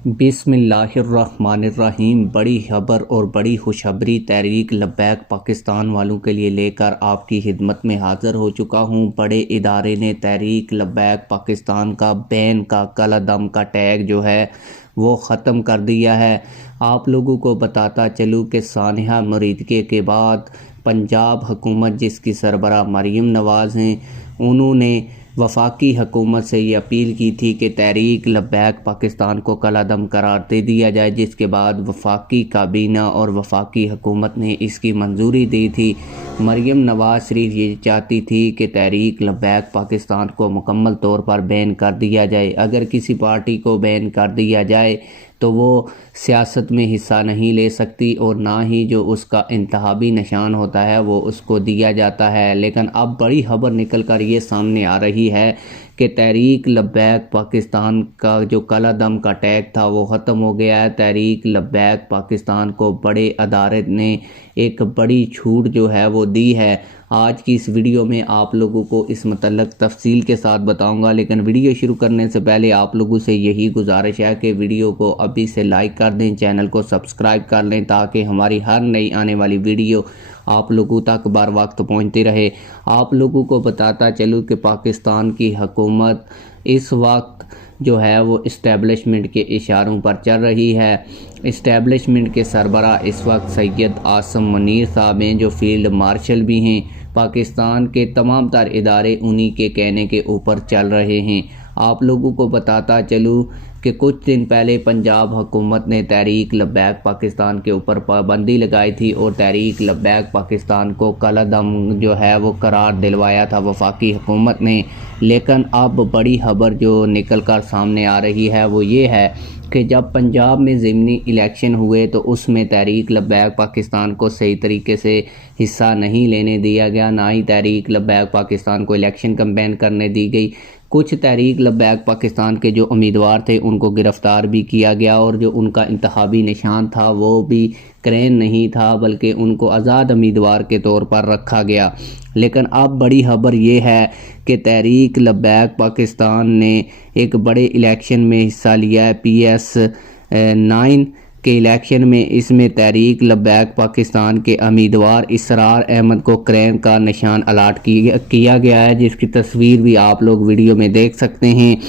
बिस्मिल्लाहिर्रहमानिर्रहीम। बड़ी खबर और बड़ी खुशखबरी तहरीक लब्बैक पाकिस्तान वालों के लिए लेकर आपकी खिदमत में हाज़िर हो चुका हूँ। बड़े इदारे ने तहरीक लब्बैक पाकिस्तान का बैन का कलदम का टैग जो है वो ख़त्म कर दिया है। आप लोगों को बताता चलूँ कि सानिया मुरीदके के बाद पंजाब हुकूमत जिसकी सरबराह मरीम नवाज़ हैं, उन्होंने वफाकी हुकूमत से ये अपील की थी कि तहरीक लब्बैक पाकिस्तान को कलादम करार दे दिया जाए, जिसके बाद वफाकी काबीना और वफाकी हुकूमत ने इसकी मंजूरी दी थी। मरीम नवाज़ शरीफ ये चाहती थी कि तहरीक लब्बैक पाकिस्तान को मुकम्मल तौर पर बैन कर दिया जाए। अगर किसी पार्टी को बैन कर दिया जाए तो वो सियासत में हिस्सा नहीं ले सकती और ना ही जो उसका इंतहाबी निशान होता है वो उसको दिया जाता है। लेकिन अब बड़ी खबर निकल कर ये सामने आ रही है कि तहरीक लब्बैक पाकिस्तान का जो कलादम का टैग था वो ख़त्म हो गया है। तहरीक लब्बैक पाकिस्तान को बड़े अदालत ने एक बड़ी छूट जो है वो दी है। आज की इस वीडियो में आप लोगों को इस मतलब तफसील के साथ बताऊंगा, लेकिन वीडियो शुरू करने से पहले आप लोगों से यही गुजारिश है कि वीडियो को अभी से लाइक कर दें, चैनल को सब्सक्राइब कर लें ताकि हमारी हर नई आने वाली वीडियो आप लोगों तक बर वक्त पहुँचती रहे। आप लोगों को बताता चलूँ कि पाकिस्तान की हुकूमत इस वक्त जो है वो इस्टेब्लिशमेंट के इशारों पर चल रही है। इस्टेब्लिशमेंट के सरबराह इस वक्त सैयद आसम मुनीर साहब हैं जो फील्ड मार्शल भी हैं। पाकिस्तान के तमाम तर इदारे उन्हीं के कहने के ऊपर चल रहे हैं। आप लोगों को बताता चलूँ कि कुछ दिन पहले पंजाब हुकूमत ने तहरीक लब्बैक पाकिस्तान के ऊपर पाबंदी लगाई थी और तहरीक लब्बैक पाकिस्तान को कलादम जो है वो करार दिलवाया था वफाकी हुकूमत ने। लेकिन अब बड़ी खबर जो निकल कर सामने आ रही है वो ये है कि जब पंजाब में ज़िमनी इलेक्शन हुए तो उसमें तहरीक लब्बैक पाकिस्तान को सही तरीके से हिस्सा नहीं लेने दिया गया, ना ही तहरीक लब्बैक पाकिस्तान को इलेक्शन कैंपेन करने दी गई। कुछ तहरीक लब्बैक पाकिस्तान के जो उम्मीदवार थे उनको गिरफ़्तार भी किया गया और जो उनका इंतखाबी निशान था वो भी क्रेन नहीं था बल्कि उनको आज़ाद उम्मीदवार के तौर पर रखा गया। लेकिन अब बड़ी खबर ये है कि तहरीक लब्बैक पाकिस्तान ने एक बड़े इलेक्शन में हिस्सा लिया है, PS9 के इलेक्शन में। इसमें तहरीक लब्बैक पाकिस्तान के उम्मीदवार इसरार अहमद को क्रेन का निशान अलाट किया गया है, जिसकी तस्वीर भी आप लोग वीडियो में देख सकते हैं।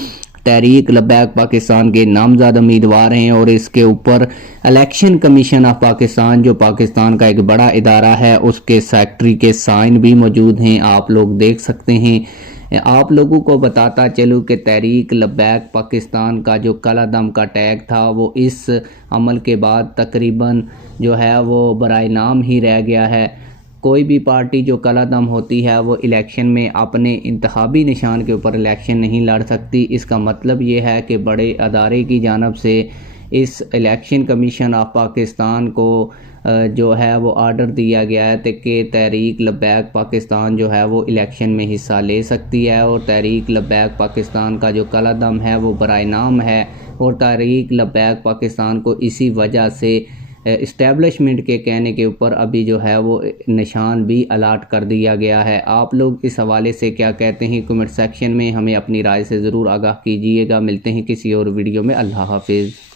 तहरीक लब्बैक पाकिस्तान के नामज़द उम्मीदवार हैं और इसके ऊपर इलेक्शन कमीशन ऑफ पाकिस्तान जो पाकिस्तान का एक बड़ा इदारा है उसके सेक्रेटरी के साइन भी मौजूद हैं, आप लोग देख सकते हैं। आप लोगों को बताता चलूँ कि तहरीक लब्बैक पाकिस्तान का जो कलादम का टैग था वो इस अमल के बाद तकरीबन जो है वो बराए नाम ही रह गया है। कोई भी पार्टी जो कलादम होती है वो इलेक्शन में अपने इंतखाबी निशान के ऊपर इलेक्शन नहीं लड़ सकती। इसका मतलब ये है कि बड़े अदारे की जानिब से इस इलेक्शन कमीशन ऑफ पाकिस्तान को जो है वो आर्डर दिया गया है कि तहरीक लब्बैक पाकिस्तान जो है वो इलेक्शन में हिस्सा ले सकती है और तहरीक लब्बैक पाकिस्तान का जो कलादम है वो बराए नाम है और तहरीक लब्बैक पाकिस्तान को इसी वजह से इस्टेब्लिशमेंट के कहने के ऊपर अभी जो है वो निशान भी अलाट कर दिया गया है। आप लोग इस हवाले से क्या कहते हैं कमेंट सेक्शन में हमें अपनी राय से ज़रूर आगाह कीजिएगा। मिलते हैं किसी और वीडियो में। अल्लाह हाफिज़।